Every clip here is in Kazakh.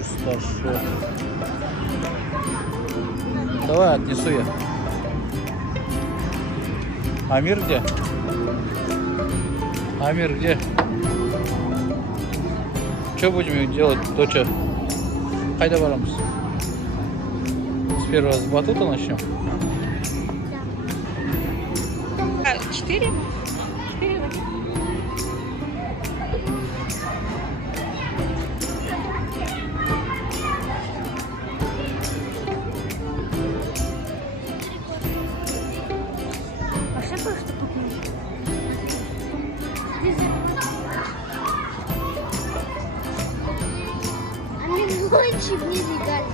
старшая. Давай отнесу я. Амир где? Амир где? Что будем делать, доча? Хайда барамыз. С первого с батута начнем. 4? 4. А что было, что купили? Они ночью мне бегали.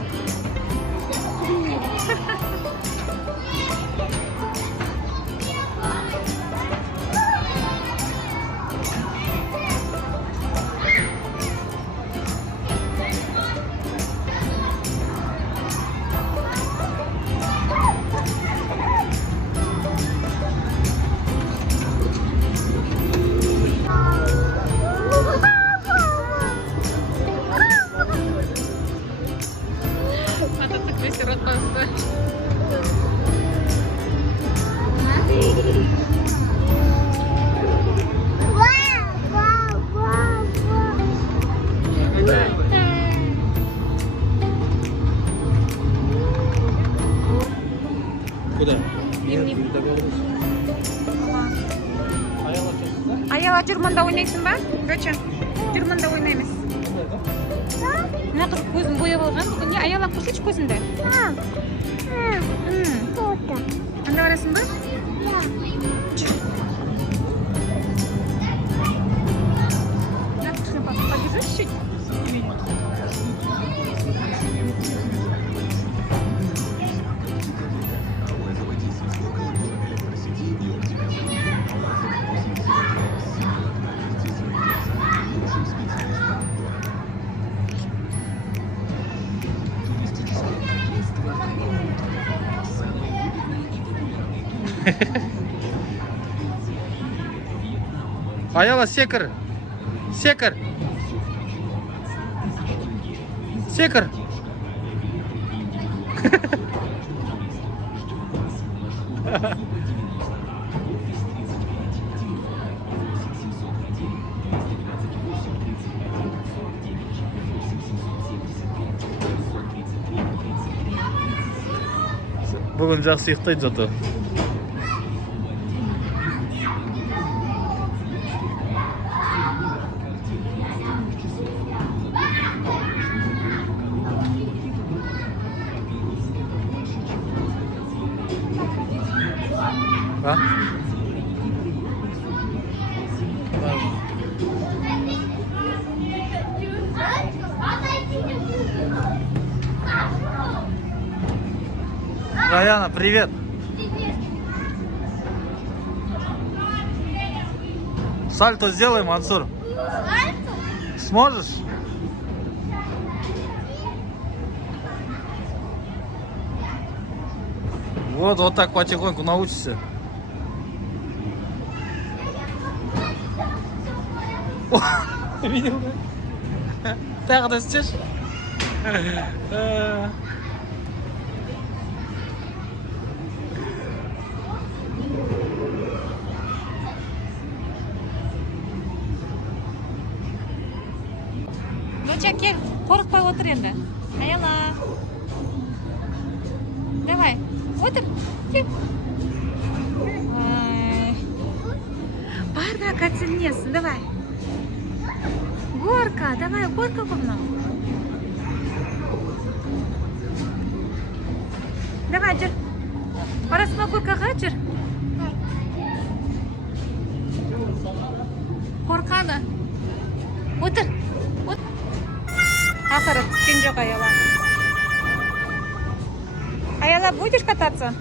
Весь рот просто. Куда? Bilmiyorum. Аял açıyorsun da. Аяла, жүр мында ойнайсың ба? Доча, жүр мында ойнаймыз. Мына қыз көзін бояп алған. Бүгін не? Аяла, көрсетші көзіңді. Анда барасың ба? Подержи чуть-чуть. Аяла секір. Секір. Секір. Бүгін жақсы ұйықтайды зато. А? Раяна, привет. Сальто сделай, Мансур. Сможешь? Вот так потихоньку научишься. Видел, да? Так, да, стишь? Доча, кел, қорықпай отыр енді. Аяла. Давай, отыр. Кел. Бар да, катильнесін, давай. Горка, давай, горка қомнау. Давай, жүр. Барасың ба горкаға, жүр. Қорқады. Отыр. Ақыры түскен жоқ Аяла. Аяла, будешь кататься?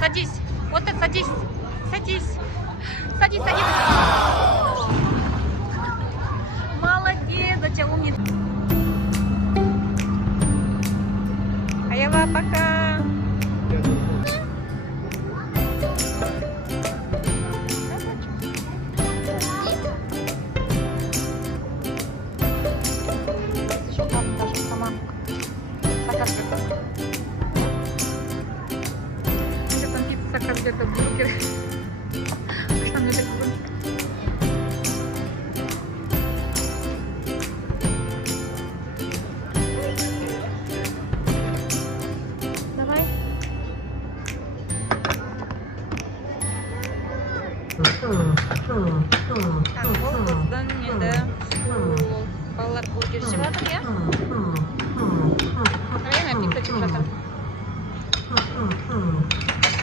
Садись. Вот это садись. Садись. Садись, садись. Молодец, доча, умница. Аяла, пока. Еще там даже сама заказ готов. Что там пицца, заказ готов, бургер. Что мне так было? Давай. Так, бұл қыздың енді балалар бургер жеп жатыр, иә?